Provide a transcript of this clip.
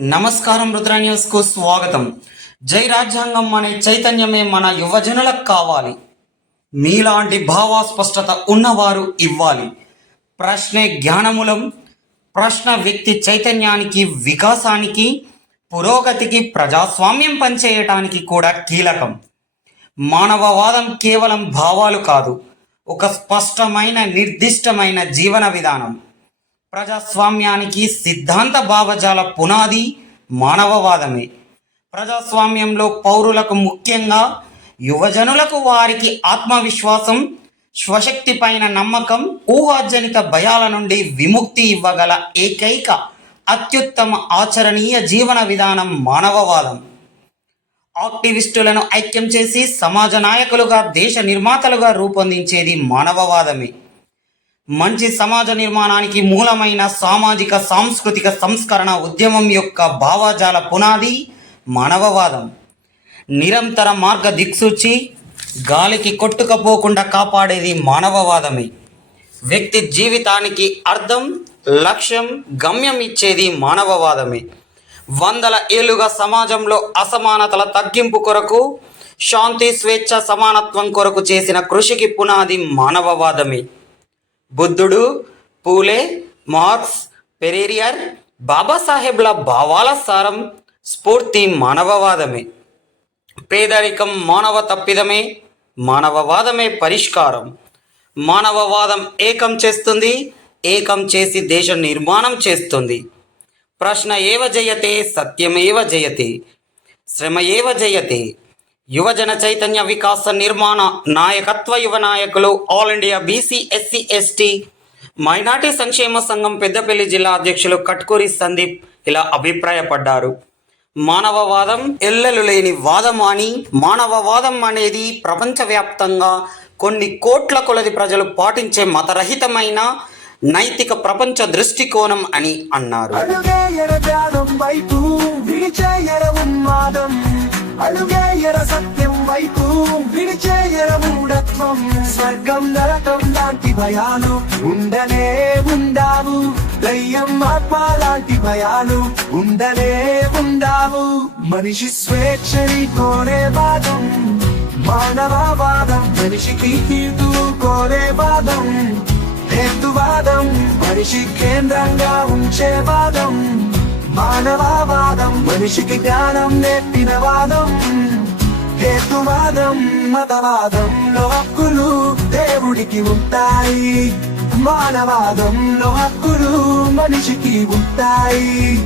నమస్కారం రుద్ర న్యూస్కు స్వాగతం. జై రాజ్యాంగం అనే చైతన్యమే మన యువజనులకు కావాలి. మీలాంటి భావాస్పష్టత ఉన్నవారు ఇవ్వాలి. ప్రశ్నే జ్ఞానమూలం ప్రశ్న వ్యక్తి చైతన్యానికి వికాసానికి పురోగతికి ప్రజాస్వామ్యం పనిచేయటానికి కూడా కీలకం. మానవవాదం కేవలం భావాలు కాదు ఒక స్పష్టమైన నిర్దిష్టమైన జీవన విధానం. ప్రజాస్వామ్యానికి సిద్ధాంత భావజాల పునాది మానవవాదమే. ప్రజాస్వామ్యంలో పౌరులకు ముఖ్యంగా యువజనులకు వారికి ఆత్మవిశ్వాసం స్వశక్తి పైన నమ్మకం ఊహాజనిత భయాల నుండి విముక్తి ఇవ్వగల ఏకైక అత్యుత్తమ ఆచరణీయ జీవన విధానం మానవవాదం. ఆక్టివిస్టులను ఐక్యం చేసి సమాజ నాయకులుగా దేశ నిర్మాతలుగా రూపొందించేది మానవవాదమే. మంచి సమాజ నిర్మాణానికి మూలమైన సామాజిక సాంస్కృతిక సంస్కరణ ఉద్యమం యొక్క భావజాల పునాది మానవవాదం. నిరంతర మార్గ దిక్సూచి గాలికి కొట్టుకపోకుండా కాపాడేది మానవవాదమే. వ్యక్తి జీవితానికి అర్థం లక్ష్యం గమ్యం ఇచ్చేది మానవవాదమే. వందల ఏళ్ళుగా సమాజంలో అసమానతల తగ్గింపు కొరకు శాంతి స్వేచ్ఛ సమానత్వం కొరకు చేసిన కృషికి పునాది మానవవాదమే. బుద్ధుడు పూలే మార్క్స్ పెరేరియర్ బాబాసాహెబ్ల భావాల సారం స్ఫూర్తి మానవవాదమే. పేదరికం మానవ తప్పిదమే మానవవాదమే పరిష్కారం. మానవవాదం ఏకం చేస్తుంది ఏకం చేసి దేశ నిర్మాణం చేస్తుంది. ప్రశ్న ఏవ జయతే సత్యమేవ జయతే శ్రమ ఏవ జయతే యువజన చైతన్య వికాస నిర్మాణ నాయకత్వ యువ నాయకులు all India BC SC ST minority సంక్షేమ సంఘం పెద్దపల్లి జిల్లా అధ్యక్షులు కట్కూరి సందీప్ ఇలా అభిప్రాయపడ్డారు. మానవవాదం ఎల్లలు లేని వాదం అని మానవవాదం అనేది ప్రపంచవ్యాప్తంగా కొన్ని కోట్ల కొలది ప్రజలు పాటించే మతరహితమైన నైతిక ప్రపంచ దృష్టికోణం అని అన్నారు. విడిచేయర సత్యం వైపు విడిచేయర మూఢత్వం. స్వర్గం నరకం లాంటి భయాలు ఉండనే ఉండావు. దయ్యం ఆత్మ లాంటి భయాలు ఉండనే ఉండావు. మనిషి స్వేచ్ఛని కోరే వాదం మానవవాదం మనిషికి హీతు కోరే వాదం హేతువాదం మనిషి కేంద్రంగా ఉంచే వాదం మానవవాదం మనిషికి జ్ఞానం నేర్పిన వాదం. హేతువాదం మతవాదంలో హక్కులు దేవుడికి ఉంటాయి. మానవాదంలో హక్కులు మనిషికి ఉంటాయి.